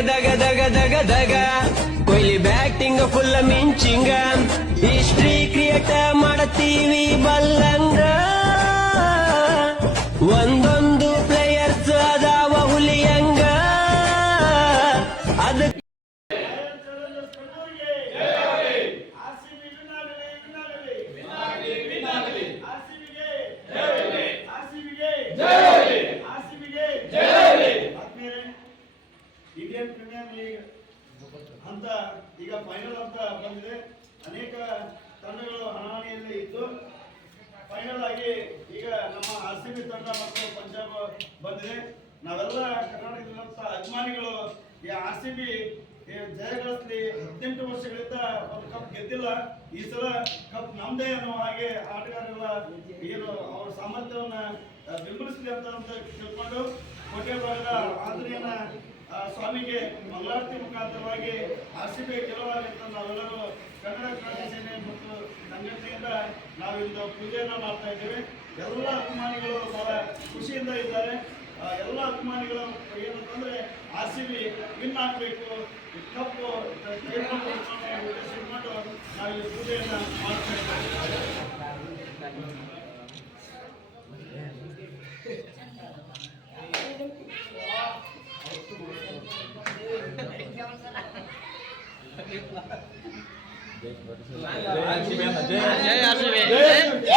ದಗ ದಗ ದಗ ದಗ. ಕೊಯ್ಲಿ ಬ್ಯಾಟಿಂಗ್ ಫುಲ್ ಮಿಂಚಿಂಗ. ಹಿಸ್ಟ್ರಿ ಕ್ರಿಯೇಟ್ ಮಾಡತೀವಿ ಬಲ್ಲಂಗ. ಒಂದೊಂದು ಇಂಡಿಯನ್ ಅಂತ ಈಗ ಫೈನಲ್ ಅಂತ ಬಂದಿದೆ. ಅನೇಕ ತಂಡಗಳು ಹಣಾಹಣಿಯಲ್ಲಿ ಇದ್ದು ಫೈನಲ್ ಆಗಿ ಈಗ ನಮ್ಮ ಆರ್ ಸಿ ಬಿ ತಂಡ ಮತ್ತು ಪಂಜಾಬ್ ಬಂದಿದೆ. ನಾವೆಲ್ಲ ಕರ್ನಾಟಕದಂತ ಅಭಿಮಾನಿಗಳು ಈ ಆರ್ ಸಿ ಬಿ ಜಯಗಳಿಸಲಿ ಹದಿನೆಂಟು ವರ್ಷಗಳಿಂದ ಒಂದು ಕಪ್ ಗೆದ್ದಿಲ್ಲ. ಈ ಸಲ ಕಪ್ ನಮ್ದೇ ಅನ್ನೋ ಹಾಗೆ ಆಟಗಾರರೆಲ್ಲ ಏನು ಅವ್ರ ಸಾಮರ್ಥ್ಯವನ್ನ ಬೆಂಬಲಿಸಲಿ ಅಂತ ತಿಳ್ಕೊಂಡು ಕೋಟೆ ಭಾಗದ ಸ್ವಾಮಿಗೆ ಮಂಗಳಾರತಿ ಮುಖಾಂತರವಾಗಿ ಆರ್ ಸಿ ಬಿ ಗೆಲುವಾಗಿ ಅಂತ ನಾವೆಲ್ಲರೂ ಕನ್ನಡ ಕ್ರಾಂತಿ ಸೇನೆ ಮತ್ತು ಸಂಘಟನೆಯಿಂದ ನಾವಿಂದು ಪೂಜೆಯನ್ನು ಮಾಡ್ತಾ ಇದ್ದೇವೆ. ಎಲ್ಲ ಅಭಿಮಾನಿಗಳು ಬಹಳ ಖುಷಿಯಿಂದ ಇದ್ದಾರೆ. ಎಲ್ಲ ಅಭಿಮಾನಿಗಳು ಏನಂತಂದ್ರೆ ಆರ್ ಸಿ ಬಿ ವಿನ್ ಆಗಬೇಕು, ಕಪ್ಪು ಉದ್ದೇಶ ನಾವು ಈ ಪೂಜೆಯನ್ನು ಮಾಡ್ತಾ ಇದ್ದೇವೆ. 了。蓝牙视频，视频。